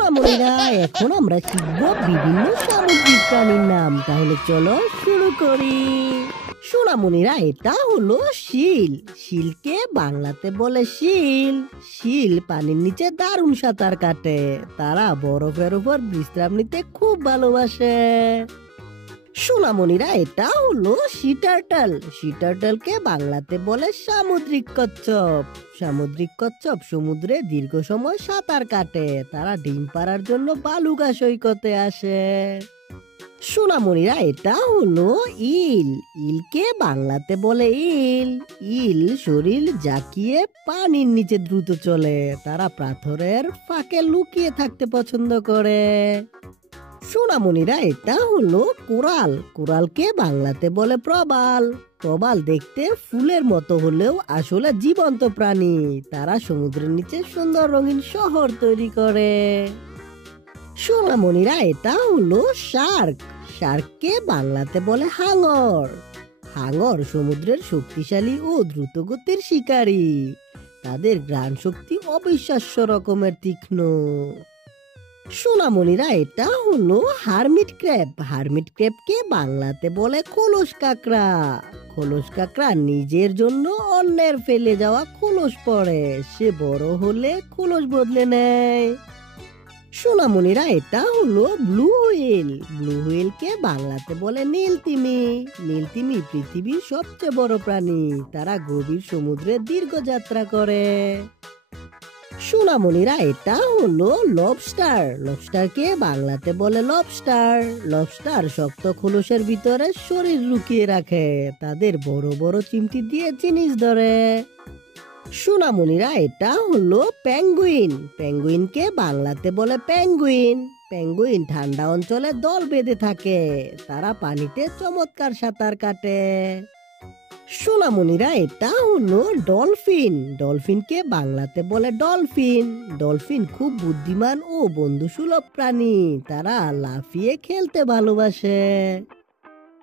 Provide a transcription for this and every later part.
সোনামণিরা, এখন আমরা শিখব বিভিন্ন সামুদ্রিক প্রাণীর নাম। তাহলে চলো শুরু করি। সোনামণিরা, এটা হলো শিল। শিলকে বাংলাতে বলে শিল। শিল পানির নিচে দারুণ সাঁতার কাটে। তারা বরফের উপর বিশ্রাম নিতে খুব ভালোবাসে। সোনামণিরা, এটা হলো সি টার্টল। সি টার্টলকে বাংলাতে বলে সামুদ্রিক কচ্ছপ। সামুদ্রিক কচ্ছপ সমুদ্রে দীর্ঘ সময় সাঁতার কাটে। তারা ডিম পাড়ার জন্য বালুকা সৈকতে আসে। সোনামণিরা, এটা হলো ইল। ইলকে বাংলাতে বলে ইল। ইল শরীর জাকিয়ে পানির নিচে দ্রুত চলে। তারা পাথরের ফাঁকে লুকিয়ে থাকতে পছন্দ করে। সোনামণিরা, এটা হলো কোরাল। কোরালকে বাংলাতে বলে প্রবাল। প্রবাল দেখতে ফুলের মতো হলেও আসলে জীবন্ত প্রাণী। তারা সমুদ্রের নিচে সুন্দর রঙিন শহর তৈরি করে। সোনামণিরা, এটা হলো শার্ক। শার্ককে বাংলাতে বলে হাঙর। হাঙর সমুদ্রের শক্তিশালী ও দ্রুতগতির শিকারী। তাদের ঘ্রাণ শক্তি অবিশ্বাস্য রকমের তীক্ষ্ণ। সোনামণিরা, এটা হলো হারমিট ক্র্যাব। হারমিট ক্র্যাবকে বাংলাতে বলে খোলস কাঁকড়া। খোলস কাঁকড়া নিজের জন্য অন্যের ফেলে যাওয়া খোলস পড়ে। সে বড় হলে খোলস বদলে নেয়। সোনামণিরা, এটা হলো ব্লু হুইল। ব্লু হুইলকে বাংলাতে বলে নীলতিমি। নীলতিমি পৃথিবীর সবচেয়ে বড় প্রাণী। তারা গভীর সমুদ্রে দীর্ঘ যাত্রা করে। সোনামণিরা, এটা হলো লবস্টার। লবস্টারকে বাংলাতে বলে লবস্টার। লবস্টার শক্ত খোলসের ভিতরে শরীর লুকিয়ে রাখে। তাদের বড় বড় চিমটি দিয়ে জিনিস ধরে। সোনামণিরা, এটা হলো পেঙ্গুইন। পেঙ্গুইনকে বাংলাতে বলে পেঙ্গুইন। পেঙ্গুইন ঠান্ডা অঞ্চলে দল বেঁধে থাকে। তারা পানিতে চমৎকার সাঁতার কাটে। সোনামণিরা, এটা হলো ডলফিন। ডলফিনকে বাংলাতে বলে ডলফিন। ডলফিন খুব বুদ্ধিমান ও বন্ধুসুলভ প্রাণী। তারা লাফিয়ে খেলতে ভালোবাসে।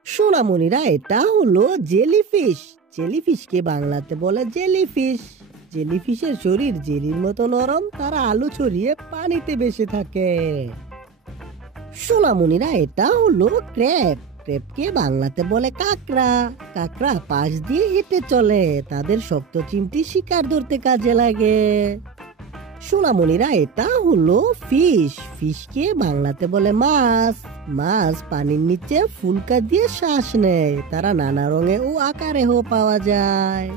সোনামণিরা, এটা হলো জেলিফিশ। জেলিফিশকে বাংলাতে বলে জেলিফিশ। জেলিফিশের শরীর জেলির মতো নরম। তারা আলো ছড়িয়ে পানিতে ভেসে থাকে। সোনামণিরা, এটা হলো ক্র্যাব। ক্র্যাবকে বাংলাতে বলে কাঁকড়া। কাঁকড়া পাশ দিয়ে হেঁটে চলে। তাদের শক্ত চিমটি শিকার ধরতে কাজে লাগে। সোনামণিরা, এটা হলো ফিশ। ফিশকে বাংলাতে বলে মাছ। মাছ পানির নিচে ফুলকা দিয়ে শ্বাস নেয়। তারা নানা রঙে ও আকারে পাওয়া যায়।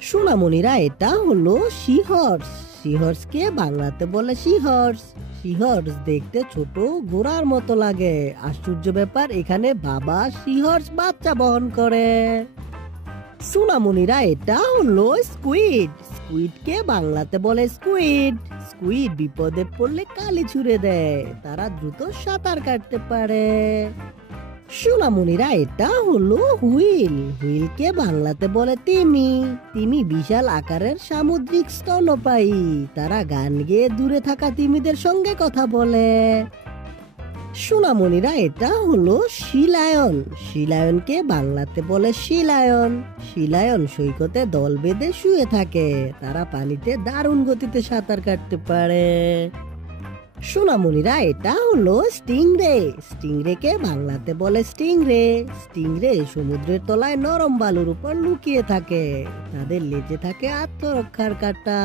সোনামণিরা, এটা হলো সিহর্স। সিহর্সকে বাংলাতে বলে সিহর্স। সিহর্স দেখতে ছোট ঘোড়ার মতো লাগে। আশ্চর্য ব্যাপার, এখানে বাবা সিহর্স বাচ্চা বহন করে। সোনামণিরা, এটা হলো স্কুইড। স্কুইডকে বাংলাতে বলে স্কুইড। স্কুইড বিপদে পড়লে কালি ছুঁড়ে দেয়। তারা দ্রুত সাঁতার কাটতে পারে। সোনামণিরা, এটা হলো হুইল। হুইলকে বাংলাতে বলে তিমি। তিমি বিশাল আকারের সামুদ্রিক স্তন্যপায়ী। তারা গান গেয়ে দূরে থাকা তিমিদের সঙ্গে কথা বলে। সোনামণিরা, এটা হলো শিলায়ন। শিলায়নকে বাংলাতে বলে শিলায়ন। শিলায়ন সৈকতে দল বেঁধে শুয়ে থাকে। তারা পানিতে দারুণ গতিতে সাঁতার কাটতে পারে। সোনামণিরা, এটা হলো স্টিংরে। স্টিংরেকে বাংলাতে বলে স্টিংরে। স্টিংরে সমুদ্রের তলায় নরম বালুর উপর লুকিয়ে থাকে। তাদের লেজে থাকে আত্মরক্ষার কাঁটা।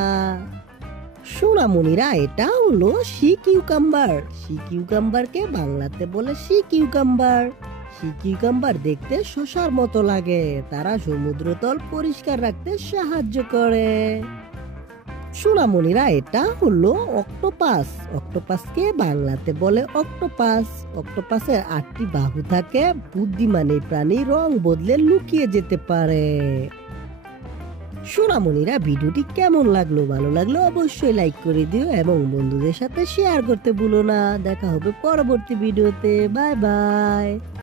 সোনামণিরা, এটা হলো সি কিউকাম্বার। সি কিউকাম্বারকে বাংলাতে বলে সি কিউকাম্বার। সি কিউকাম্বার দেখতে শসার মতো লাগে। তারা সমুদ্রতল পরিষ্কার রাখতে সাহায্য করে। সোনামণিরা, এটা হলো অক্টোপাস। অক্টোপাসকে বাংলাতে বলে অক্টোপাস। অক্টোপাসের 8টি বাহু থাকে। বুদ্ধিমান এই প্রাণী রং বদলে লুকিয়ে যেতে পারে। সোনামণিরা, ভিডিওটি কেমন লাগলো? ভালো লাগলো অবশ্যই লাইক করে দিও এবং বন্ধুদের সাথে শেয়ার করতে ভুলো না। দেখা হবে পরবর্তী ভিডিওতে। Bye bye.